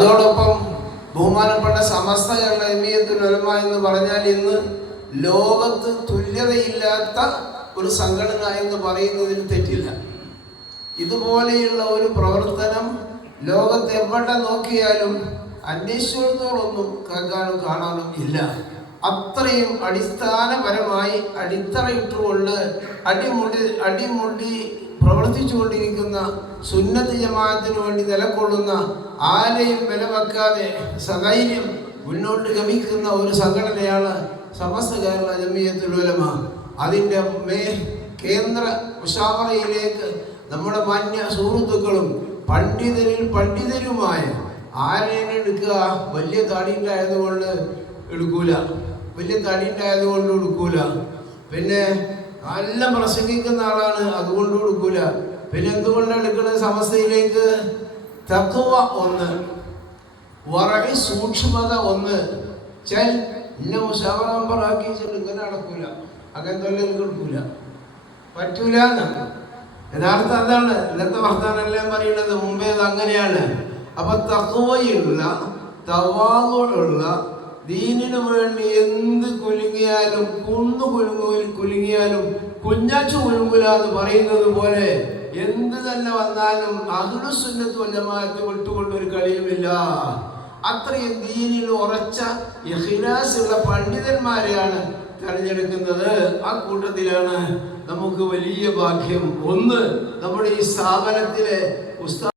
അതോടൊപ്പം ബഹുമാനപ്പെട്ട സമസ്ത ജമീയത്തുലമ എന്ന് പറഞ്ഞാൽ ഇന്ന് ലോകത്ത് തുല്യതയില്ലാത്ത ഒരു സംഘടന എന്ന് പറയുന്നതിൽ തെറ്റില്ല ഇതുപോലെയുള്ള ഒരു പ്രവർത്തനം ലോകത്ത് എവിടെ നോക്കിയാലും അന്വേഷിച്ചിടത്തോളൊന്നും കേൾക്കാനും കാണാനും ഇല്ല അത്രയും അടിസ്ഥാനപരമായി അടിത്തറയിട്ടുകൊണ്ട് അടിമുടി അടിമുടി പ്രവർത്തിച്ചുകൊണ്ടിരിക്കുന്ന സുന്നത്ത് ജമാഅത്തിന് വേണ്ടി നിലകൊള്ളുന്ന ആരെയും വിലവെക്കാതെ സധൈര്യം മുന്നോട്ട് ഗമിക്കുന്ന ഒരു സംഘടനയാണ് സമസ്ത കേരള ജമിയത്തുലമ അതിൻ്റെ മേ കേന്ദ്ര ഉഷാവറയിലേക്ക് നമ്മുടെ മാന്യ സുഹൃത്തുക്കളും പണ്ഡിതരിൽ പണ്ഡിതരുമായ ആരെയും എടുക്കുക വലിയ തടിയുണ്ടായതുകൊണ്ട് എടുക്കൂല വലിയ തടിയുണ്ടായതുകൊണ്ട് എടുക്കൂല പിന്നെ നല്ല പ്രസംഗിക്കുന്ന ആളാണ് അതുകൊണ്ട് കൊടുക്കൂല പിന്നെ എന്തുകൊണ്ട് എടുക്കുന്നത് സമസ്തയിലേക്ക് തത്വ ഒന്ന് വറവി സൂക്ഷ്മത ഒന്ന് ചെൽ എന്നെ ഉഷാവ നമ്പറാക്കി ഇങ്ങനെ നടക്കൂല അങ്ങനത്തെ കൊടുക്കൂല പറ്റൂല യഥാർത്ഥം അതാണ് ഇന്നത്തെ വർത്താനെല്ലാം പറയുന്നത് മുമ്പേ അത് അങ്ങനെയാണ് അപ്പൊ തത്വയുള്ള തവാതുള്ള ദീനിനു വേണ്ടി എന്ത് കുലുങ്ങിയാലും കുന്നു കുലുങ്ങി കുലുങ്ങിയാലും കുഞ്ഞാച്ചു കുലുങ്ങുല എന്ന് പറയുന്നത് പോലെ എന്ത് തന്നെ വന്നാലും അഹുസുന്നത്ത് വല്ലമാറ്റ് വിട്ടുകൊണ്ട് ഒരു കളിയുമില്ല അത്രയും ദീനിൽ ഉറച്ച ഇഹിലാസുള്ള പണ്ഡിതന്മാരെയാണ് തെരഞ്ഞെടുക്കുന്നത് ആ കൂട്ടത്തിലാണ് നമുക്ക് വലിയ ഭാഗ്യം ഒന്ന് നമ്മുടെ ഈ സ്ഥാപനത്തിലെ